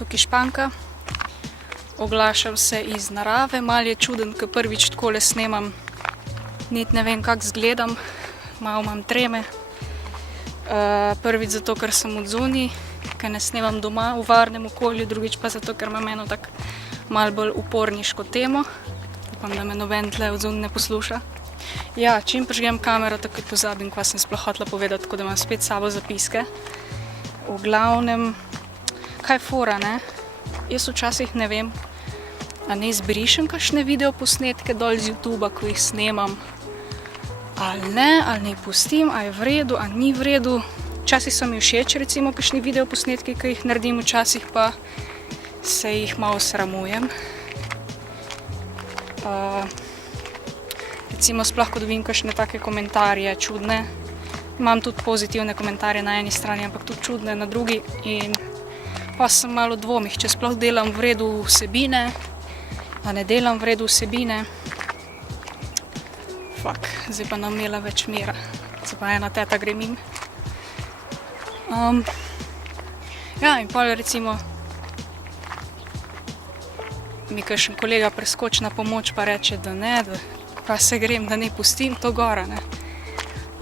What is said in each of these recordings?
tukaj Španka. Oglašam se iz narave, malo je čuden, ker prvič takole snemam. Niti ne vem, kako izgledam, malo imam treme. Prvič zato, ker sem odzunaj, ker ne snemam doma v varnem okolju, drugič pa zato, ker imam eno tak malo bolj uporniško temo. Upam, da me noben tle odzunaj ne posluša. Ja, čim prižgem kamero, takoj pozabim, kva sem sploh hotela povedati, tako da imam spet s sabo zapiske. V glavnem, kaj je fora, ne? Jaz včasih ne vem, a ne izbrišem kakšne videoposnetke dol z YouTubea, ko jih snemam, ali ne pustim, a je v redu, a ni v redu. Včasih so mi všeč, recimo, kakšni videoposnetki, ki jih naredim, včasih pa se jih malo sramujem. Recimo, sploh, ko dobim kakšne take komentarje čudne. Imam tudi pozitivne komentarje na eni strani, ampak tudi čudne na drugi. In pa sem malo v dvomih, če sploh delam v redu vsebine, a ne delam v redu vsebine. Fak, zdaj pa nam imela več mira. Zdaj pa ena teta gre mimo. Ja, in pol recimo mi kakšen kolega preskoči na pomoč pa reče, da ne, da pa se grem, da ne pustim to gora, ne,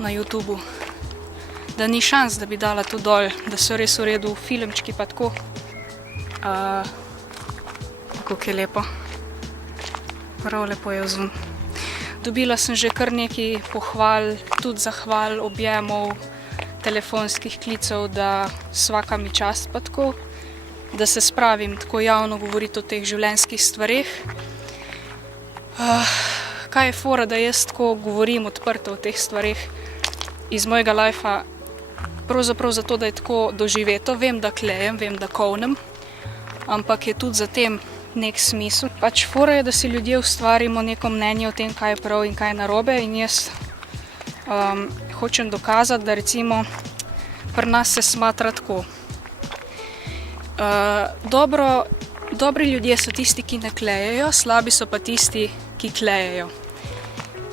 na YouTubeu. Da ni šans, da bi dala to dol, da so res v redu filmčki pa tako. Kako je lepo. Prav lepo je vzun. Dobila sem že kar nekaj pohval, tudi zahval, objemov, telefonskih klicev, da svaka mi čast pa tako, da se spravim tako javno govoriti o teh življenjskih stvareh. Kaj je fora, da jaz tako govorim odprto o teh stvareh iz mojega lajfa, pravzaprav zato, da je tako doživeto. Vem, da klejem, vem, da kovnem, ampak je tudi za tem nek smisel. Pač fora je, da si ljudje ustvarimo neko mnenje o tem, kaj je prav in kaj je narobe, in jaz hočem dokazati, da recimo pri nas se smatra tako. Dobri ljudje so tisti, ki ne klejejo, slabi so pa tisti, ki klejejo.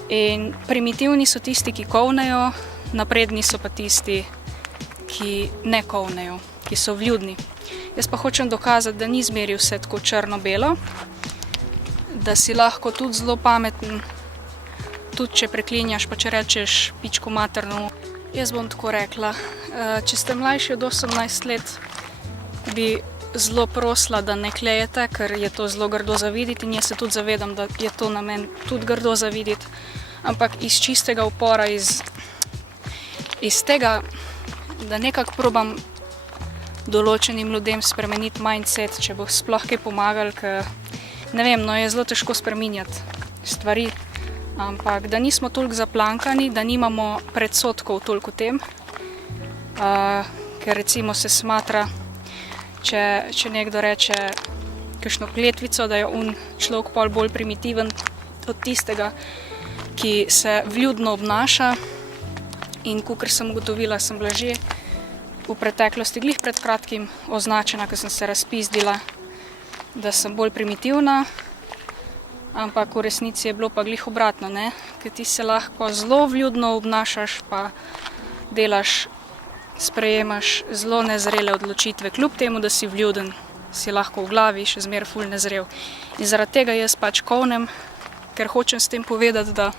In primitivni so tisti, ki kovnejo, napredni so pa tisti, ki ne kovnejo, ki so vljudni. Jaz pa hočem dokazati, da ni zmeri vse tako črno-belo, da si lahko tudi zelo pameten, tudi če preklinjaš, pa če rečeš pičko materno. Jaz bom tako rekla, če ste mlajši od 18 let, bi zelo prosila, da ne klejete, ker je to zelo grdo za videti, in jaz se tudi zavedam, da je to na meni tudi grdo za videti, ampak iz čistega upora, iz tega, da nekako probam določenim ljudem spremeniti mindset, če bo sploh kaj pomagal, ker ne vem, no, je zelo težko spreminjati stvari, ampak da nismo toliko zaplankani, da nimamo predsodkov toliko o tem, ker recimo se smatra, če nekdo reče kakšno kletvico, da je človek pol bolj primitiven od tistega, ki se vljudno obnaša. In kakor sem ugotovila, sem bila že v preteklosti, glih pred kratkim, označena, ker sem se razpizdila, da sem bolj primitivna, ampak v resnici je bilo pa glih obratno, ne? Ker ti se lahko zelo vljudno obnašaš, pa delaš, sprejemaš zelo nezrele odločitve, kljub temu, da si vljuden, si lahko v glavi še zmeraj ful nezrel. In zaradi tega jaz pač kovnem, ker hočem s tem povedati, da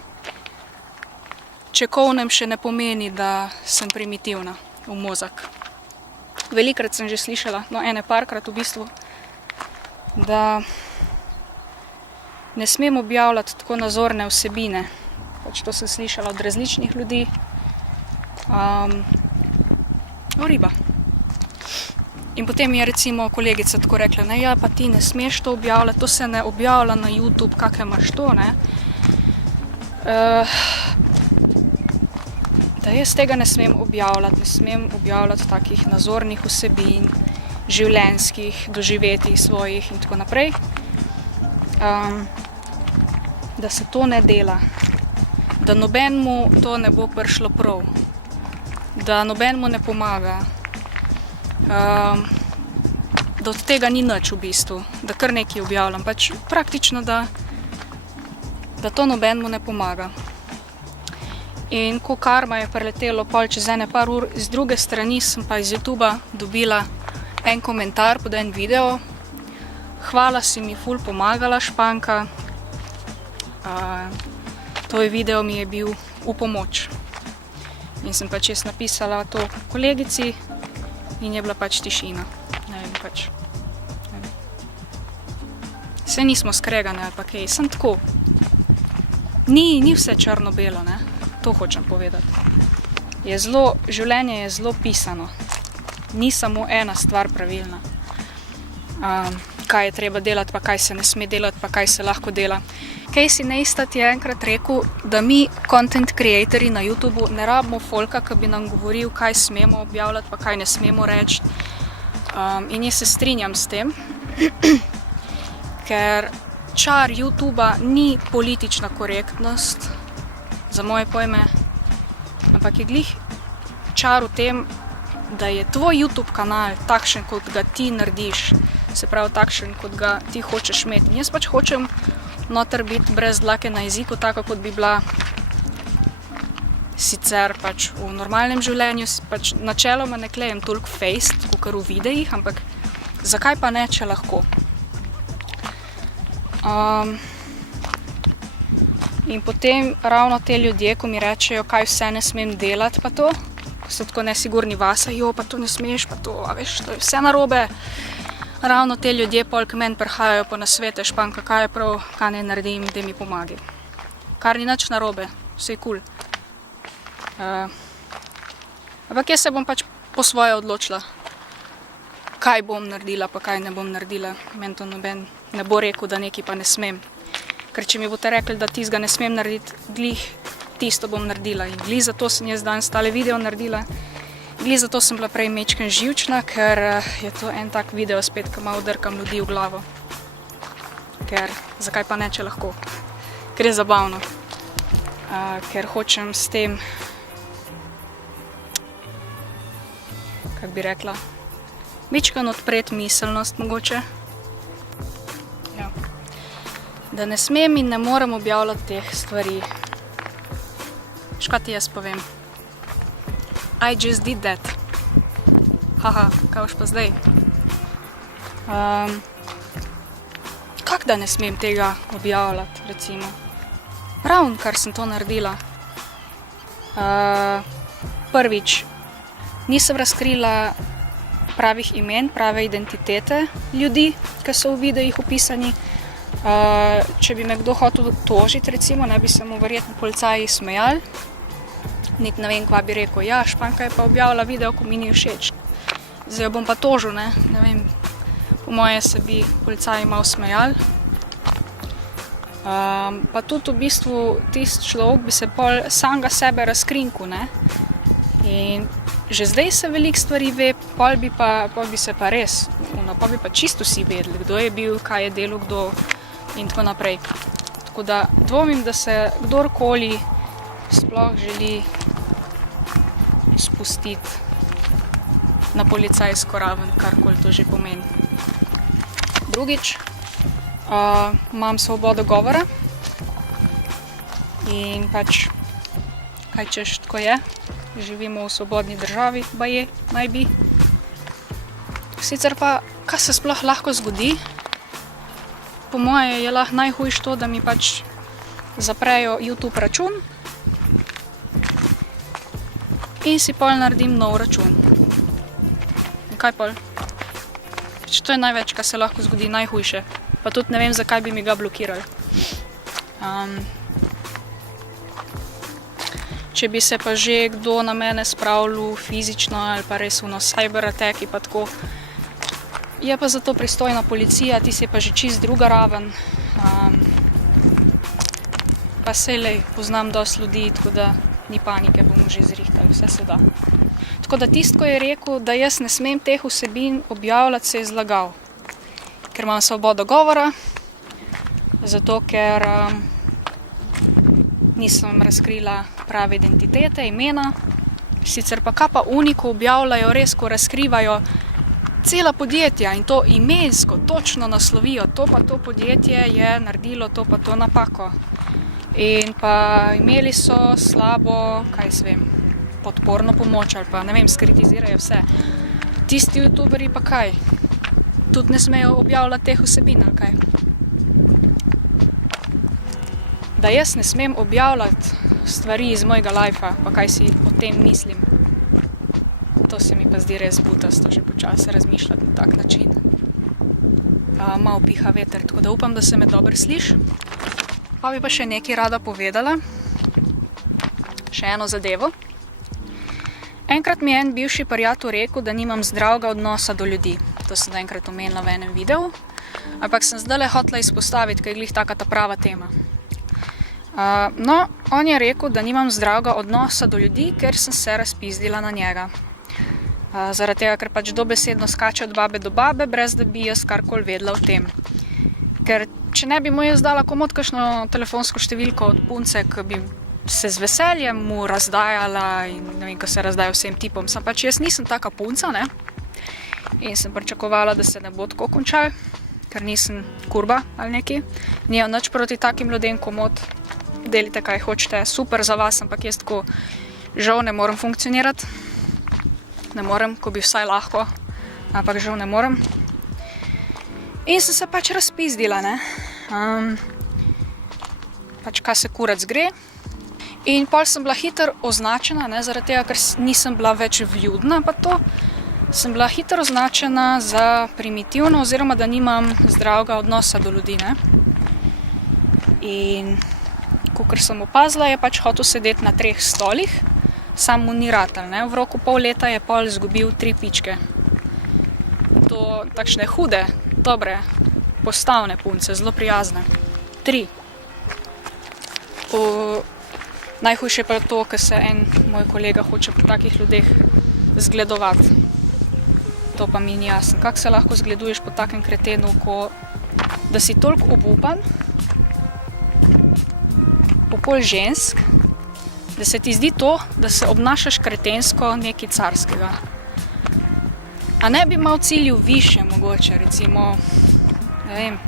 če kovnem, še ne pomeni, da sem primitivna v mozak. Velikrat sem že slišala, no ene parkrat v bistvu, da ne smem objavljati tako nazorne vsebine. Pač to sem slišala od različnih ljudi. Riba. In potem je recimo kolegica tako rekla, ne, ja, pa ti ne smeš to objavljati, to se ne objavlja na YouTube, kakve imaš to, ne? Da jaz tega ne smem objavljati takih nazornih vsebin, življenjskih, doživetij svojih in tako naprej. Da se to ne dela, da nobenmu to ne bo prišlo prav, da nobenmu ne pomaga, da od tega ni nič v bistvu, da kar nekaj objavljam, pač praktično, da to nobenmu ne pomaga. In ko karma je preletelo pol čez ene par ur, z druge strani sem pa iz YouTubea dobila en komentar pod en video. Hvala, si mi ful pomagala, Španka. Tvoj video mi je bil v pomoč. In sem pač jaz napisala to kolegici in je bila pač tišina. Ne vem, pač. Vse nismo skregane ali pa kaj, sem tako. Ni vse črno-belo, ne? To hočem povedati. Življenje je zelo pisano. Ni samo ena stvar pravilna. Kaj je treba delati, pa kaj se ne sme delati, pa kaj se lahko dela. Casey Neistat je enkrat rekel, da mi, content creatorji na YouTubu, ne rabimo folka, ki bi nam govoril, kaj smemo objavljati, pa kaj ne smemo reči. In jaz se strinjam s tem, ker čar YouTuba ni politična korektnost, za moje pojme, ampak je glih čar v tem, da je tvoj YouTube kanal takšen, kot ga ti narediš, se pravi takšen, kot ga ti hočeš imeti. In jaz pač hočem noter biti brez dlake na jeziku, tako kot bi bila sicer pač v normalnem življenju. Pač načeloma ne klejem toliko face, kakor v videih, ampak zakaj pa ne, če lahko. In potem ravno te ljudje, ko mi rečejo, kaj vse ne smem delati, pa to, ko so tako nesigurni vase, pa to ne smeš, pa to, a veš, to je vse narobe. Ravno te ljudje pol k meni prihajajo po nasvete, Španka, kaj je prav, kaj ne naredim, da mi pomagi. Kar ni nič narobe, vse je kul. Ampak jaz se bom pač po svoje odločila, kaj bom naredila, pa kaj ne bom naredila. Meni to noben ne bo rekel, da nekaj pa ne smem. Ker če mi boste rekli, da tistega ne smem narediti, glih tisto bom naredila. In glih zato sem jaz danes tale video naredila. Glih zato sem bila prej mečken živčna, ker je to en tak video spet, ko malo drkam ljudi v glavo. Ker zakaj pa ne, če lahko. Ker je zabavno. Ker hočem s tem, kak bi rekla, mečken odpreti miselnost mogoče. Ja. Da ne smem in ne morem objavljati teh stvari. Škaj ti jaz povem? I just did that. Haha, kaj boš pa zdaj? Kak da ne smem tega objavljati, recimo? Ravno, kar sem to naredila. Prvič, nisem razkrila pravih imen, prave identitete ljudi, ki so v videih opisani. Če bi me kdo hotel tožiti, recimo, ne bi se mu verjetno policaji smejali. Niti ne vem, kva bi rekel, ja, Španka je pa objavila video, ko mi ni všeč. Zdaj jo bom pa tožil, ne vem, po moje se bi policaji malo smejali. Pa tudi v bistvu tisti človek bi se pol samega sebe razkrinkal, ne. In že zdaj se veliko stvari ve, pol bi se pa res, pol bi pa čisto vsi vedeli, kdo je bil, kaj je delal kdo in tako naprej. Tako da dvomim, da se kdorkoli sploh želi spustiti na policajsko raven, karkoli to že pomeni. Drugič, imam svobodo govora in pač, kaj češ, tako je, živimo v svobodni državi, baje, naj bi. Sicer pa, kaj se sploh lahko zgodi, po moje je lahko najhujše to, da mi pač zaprejo YouTube račun in si pol naredim nov račun. In kaj pol? To je največ, kar se lahko zgodi, najhujše. Pa tudi ne vem, zakaj bi mi ga blokirali. Če bi se pa že kdo na mene spravljal fizično ali pa res cyber attack pa tako, je pa zato pristojna policija, ti si pa že čist druga raven. Pa sej poznam dosti ljudi, tako da ni panike, bomo že zrihtali, vse se da. Tako da tisto, ko je rekel, da jaz ne smem teh vsebin objavljati, se je zlagal. Ker imam svobodo govora, zato ker nisem razkrila prave identitete, imena. Sicer pa kaj pa oni, ko objavljajo res, ko razkrivajo cela podjetja in to imensko, točno naslovijo, to pa to podjetje je naredilo to pa to napako. In pa imeli so slabo, kaj vem, podporno pomoč ali pa ne vem, skritizirajo vse. Tisti youtuberji pa kaj? Tudi ne smejo objavljati teh vsebin, ali kaj? Da jaz ne smem objavljati stvari iz mojega lifea, pa kaj si o tem mislim. To se mi pa zdi res butasto že počasi razmišljati na tak način. Malo piha veter, tako da upam, da se me dobro sliši. Pa bi pa še nekaj rada povedala. Še eno zadevo. Enkrat mi je en bivši prijatelj rekel, da nimam zdravega odnosa do ljudi. To sem enkrat omenila v enem videu. Ampak sem zdajle hotela izpostaviti, ker je glih taka ta prava tema. No, on je rekel, da nimam zdravega odnosa do ljudi, ker sem se razpizdila na njega. Zaradi tega, ker pač dobesedno skače od babe do babe, brez da bi jaz karkoli vedela o tem. Ker če ne bi mu jaz dala komot kakšno telefonsko številko od punce, ki bi se z veseljem mu razdajala in ne vem, ko se razdaja vsem tipom. Sam pač jaz nisem taka punca, ne? In sem pričakovala, da se ne bo tako končal, ker nisem kurba ali neki. Nijem nič proti takim ljudem, komot delite kaj hočete, super za vas, ampak jaz tako žal ne morem funkcionirati. Ne morem, ko bi vsaj lahko, ampak žal ne morem. In sem se pač razpizdila, ne. Pač kaj se kurac gre. In pol sem bila hitro označena, ne, zaradi tega, ker nisem bila več vljudna, pa to. Sem bila hitro označena za primitivno, oziroma da nimam zdravega odnosa do ljudi, ne. In kakor sem opazila, je pač hotel sedeti na 3 stolih. Sam mu ni ratal, ne. V roku pol leta je pol izgubil 3 pičke. To takšne hude, dobre, postavne punce, zelo prijazne. 3. Najhujše pa je to, ker se en moj kolega hoče po takih ljudeh zgledovati. To pa mi ni jasno. Kako se lahko zgleduješ po takem kretenu, da si toliko obupan, okoli žensk, da se ti zdi to, da se obnašaš kretensko nekaj carskega. A ne bi mal cilju više mogoče, recimo, ne vem,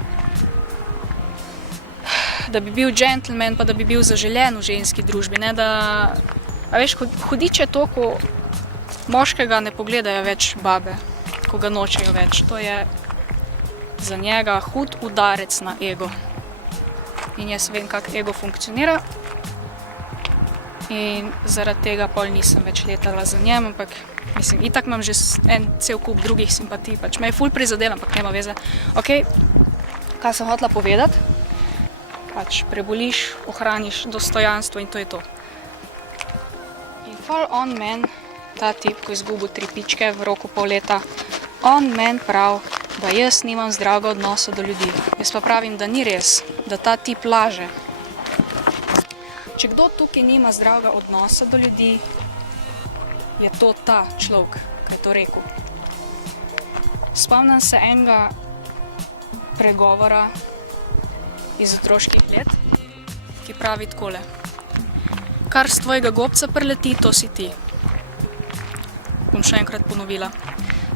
da bi bil džentelmen, pa da bi bil zaželen v ženski družbi, ne da... A veš, hudič je to, ko moškega ne pogledajo več babe, ko ga nočejo več. To je za njega hud udarec na ego. In jaz vem, kako ego funkcionira. In zaradi tega pol nisem več letala za njem, ampak mislim, itak imam že en cel kup drugih simpatij, pač me je ful prizadela, ampak nema veze. Ok, kaj sem hotela povedati? Pač preboliš, ohraniš dostojanstvo in to je to. In pol on men, ta tip, ko je izgubil 3 pičke v roku pol leta, on men prav, da jaz nimam zdravega odnosa do ljudi. Jaz pa pravim, da ni res, da ta tip laže. Če kdo tukaj nima zdravega odnosa do ljudi, je to ta človek, ki je to rekel. Spomnim se enega pregovora iz otroških let, ki pravi takole: kar s tvojega gobca preleti, to si ti. Bom še enkrat ponovila.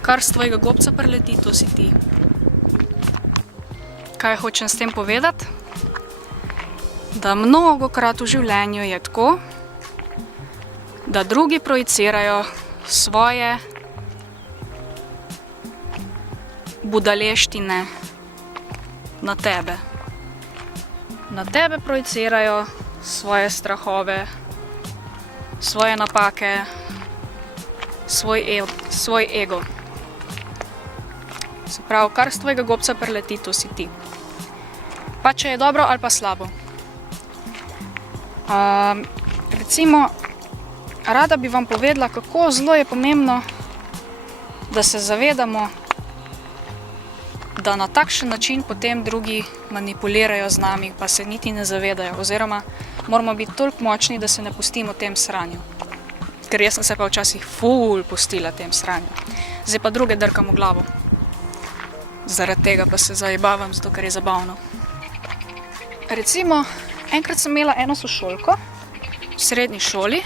Kar s tvojega gobca preleti, to si ti. Kaj hočem s tem povedati? Da mnogokrat v življenju je tako, da drugi projicirajo svoje budaleštine na tebe. Na tebe projicirajo svoje strahove, svoje napake, svoj ego. Se pravi, kar s tvojega gobca preleti, to si ti. Pa če je dobro ali pa slabo. Recimo, rada bi vam povedala, kako zelo je pomembno, da se zavedamo, da na takšen način potem drugi manipulirajo z nami, pa se niti ne zavedajo. Oziroma, moramo biti toliko močni, da se ne pustimo tem sranju. Ker jaz sem se pa včasih ful pustila tem sranju. Zdaj pa druge drkam v glavo. Zaradi tega pa se zajebavam, zato ker je zabavno. Recimo, enkrat sem imela eno sošolko v srednji šoli,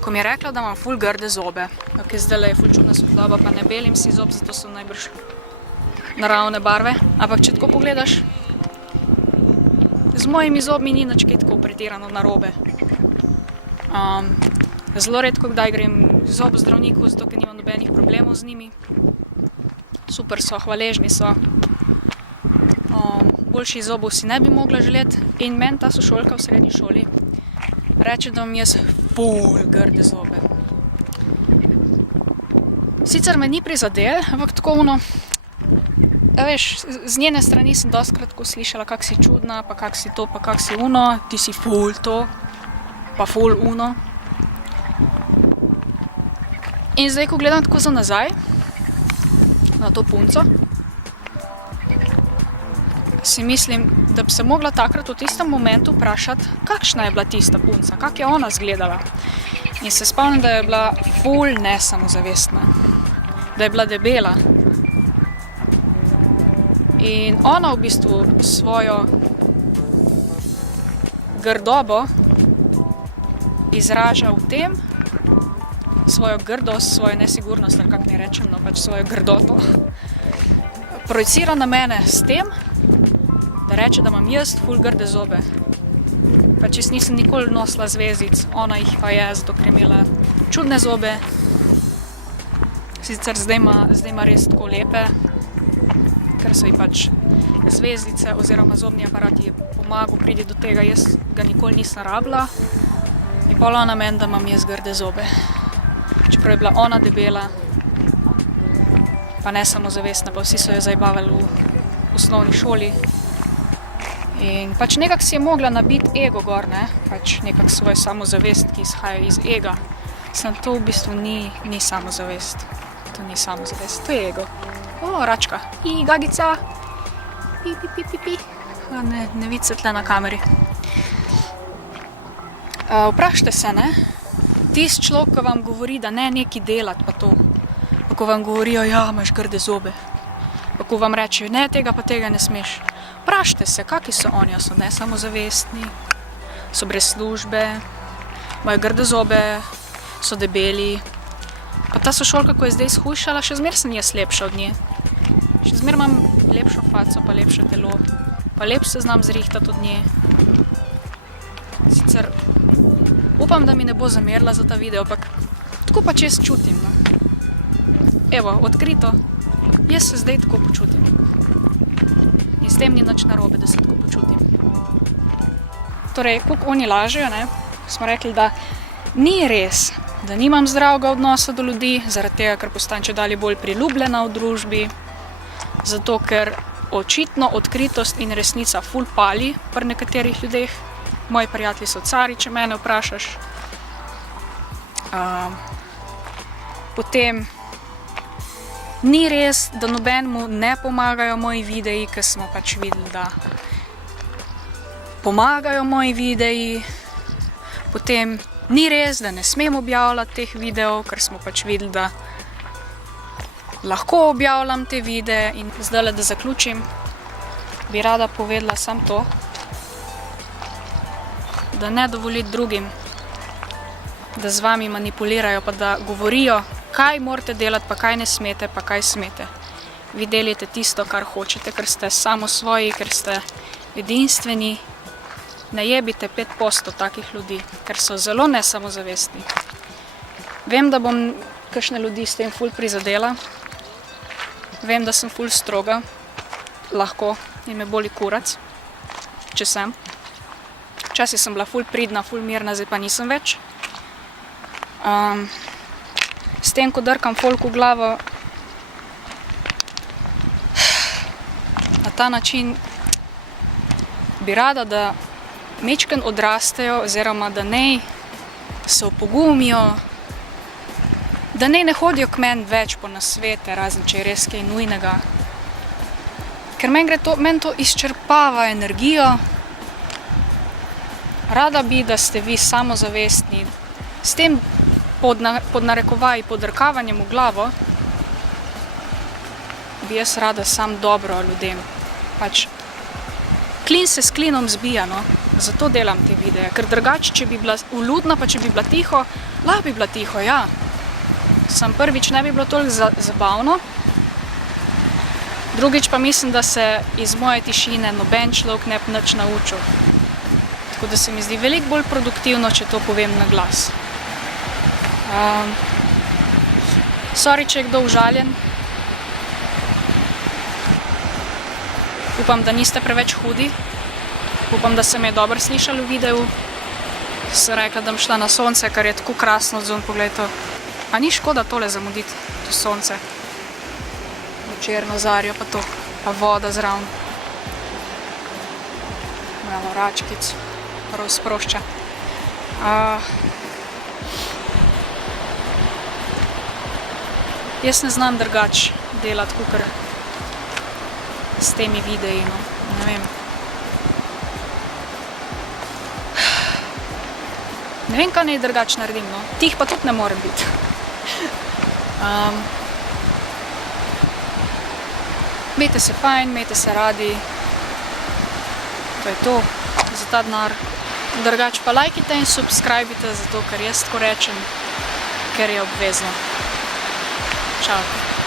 ko mi je rekla, da imam ful grde zobe. Ok, zdajle je ful čudna svetloba, pa ne belim si zob, zato so najbrž naravne barve. Ampak če tako pogledaš, z mojimi zobmi ni nič kaj tako pretirano narobe. Zelo redko kdaj grem k zobozdravniku, zato ker nimam nobenih problemov z njimi. Super so, hvaležni so. Boljših zobov si ne bi mogla želeti. In meni ta sošolka v srednji šoli reče, da imam jaz ful grde zobe. Sicer me ni prizadel, ampak tako veš, z njene strani sem dostikrat slišala, kak si čudna, pa kak si to, pa kak si uno, ti si ful to, pa ful uno. In zdaj, ko gledam tako za nazaj, na to punco, si mislim, da bi se mogla takrat v tistem momentu vprašati, kakšna je bila tista punca, kak je ona izgledala. In se spomnim, da je bila ful nesamozavestna, da je bila debela. In ona v bistvu svojo grdobo izraža v tem, svojo grdost, svojo nesigurnost, ali kak ne rečem, no pač svojo grdoto, projicira na mene s tem, da reče, da imam jaz ful grde zobe. Pač jaz nisem nikoli nosila zvezdic, ona jih pa je, zato ker je imela čudne zobe. Sicer zdaj ima res tako lepe, ker so ji pač zvezdice oziroma zobni aparat ji je pomagal priti do tega, jaz ga nikoli nisem rabila. In pol ona meni, da imam jaz grde zobe. Čeprav je bila ona debela, pa ne samozavestna, pa vsi so jo zajebavali v osnovni šoli. In pač nekako si je mogla nabiti ego gor, ne? Pač nekako svoj samozavest, ki izhaja iz ega. Samo to v bistvu ni samozavest. To ni samozavest, to je ego. O, račka. Gagica. Pi. Ne vidi se tle na kameri. Vprašajte se, ne? Tisti človek, ko vam govori, da ne nekaj delati pa to. Pa ko vam govorijo, ja, imaš grde zobe. Pa ko vam rečejo, ne, tega pa tega ne smeš. Vprašajte se, kaki so oni, so nesamozavestni, so brez službe, imajo grde zobe, so debeli. Pa ta sošolka, ko je zdaj shujšala, še zmer sem jaz lepša od nje. Še zmer imam lepšo faco, pa lepše telo, pa lepše se znam zrihtati od nje. Sicer upam, da mi ne bo zamerila za ta video, ampak tako pač jaz čutim, no. Evo, odkrito, jaz se zdaj tako počutim. In s tem ni nič narobe, da se tako počutim. Torej, koliko oni lažejo, ne, smo rekli, da ni res, da nimam zdravega odnosa do ljudi, zaradi tega, ker postanem čedalje bolj priljubljena v družbi, zato ker očitno odkritost in resnica ful pali pri nekaterih ljudeh. Moji prijatelji so cari, če mene vprašaš. Potem ni res, da nobenemu ne pomagajo moji videi, ker smo pač videli, da pomagajo moji videi. Potem ni res, da ne smem objavljati teh videov, ker smo pač videli, da lahko objavljam te videe. In zdajle, da zaključim, bi rada povedala samo to, da ne dovoliti drugim, da z vami manipulirajo, pa da govorijo, kaj morate delati, pa kaj ne smete, pa kaj smete. Vi delite tisto, kar hočete, ker ste samo svoji, ker ste edinstveni. Ne jebite 5% takih ljudi, ker so zelo nesamozavestni. Vem, da bom kakšne ljudi s tem ful prizadela. Vem, da sem ful stroga, lahko, in me boli kurac, če sem. Včasih sem bila ful pridna, ful mirna, zdaj pa nisem več. S tem, ko drkam folk v glavo, na ta način bi rada, da majčkeno odrastejo, oziroma da naj se opogumijo, da naj ne hodijo k meni več po nasvete, razen če je res kaj nujnega. Ker meni to izčrpava energijo. Rada bi, da ste vi samozavestni. S tem pod narekovaji podrkavanjem v glavo bi jaz rada sam dobro ljudem. Pač klin se s klinom zbija, no. Zato delam te videe. Ker drugače, če bi bila vljudna, pa če bi bila tiho, lahko bi bila tiho, ja. Sam prvič ne bi bilo toliko zabavno. Drugič pa mislim, da se iz moje tišine noben človek ne bi nič naučil. Tako da se mi zdi veliko bolj produktivno, če to povem na glas. Sorry, če je kdo užaljen. Upam, da niste preveč hudi. Upam, da se me je dobro slišali v videu. Sem rekla, da bom šla na sonce, ker je tako krasno zunaj, poglej to. A ni škoda tole zamuditi, to sonce? Večerno zarjo pa to, pa voda zraven. Malo račkic, razprošča. Jaz ne znam drugače delati, kakor s temi videi, no. Ne vem. Ne vem, kaj naj drugače naredim, no. Tih pa tudi ne morem biti. Imejte se fajn, imejte se radi. To je to za ta denar. Drugače pa lajkite in subscribite, zato ker jaz tako rečem, ker je obvezno. Čau.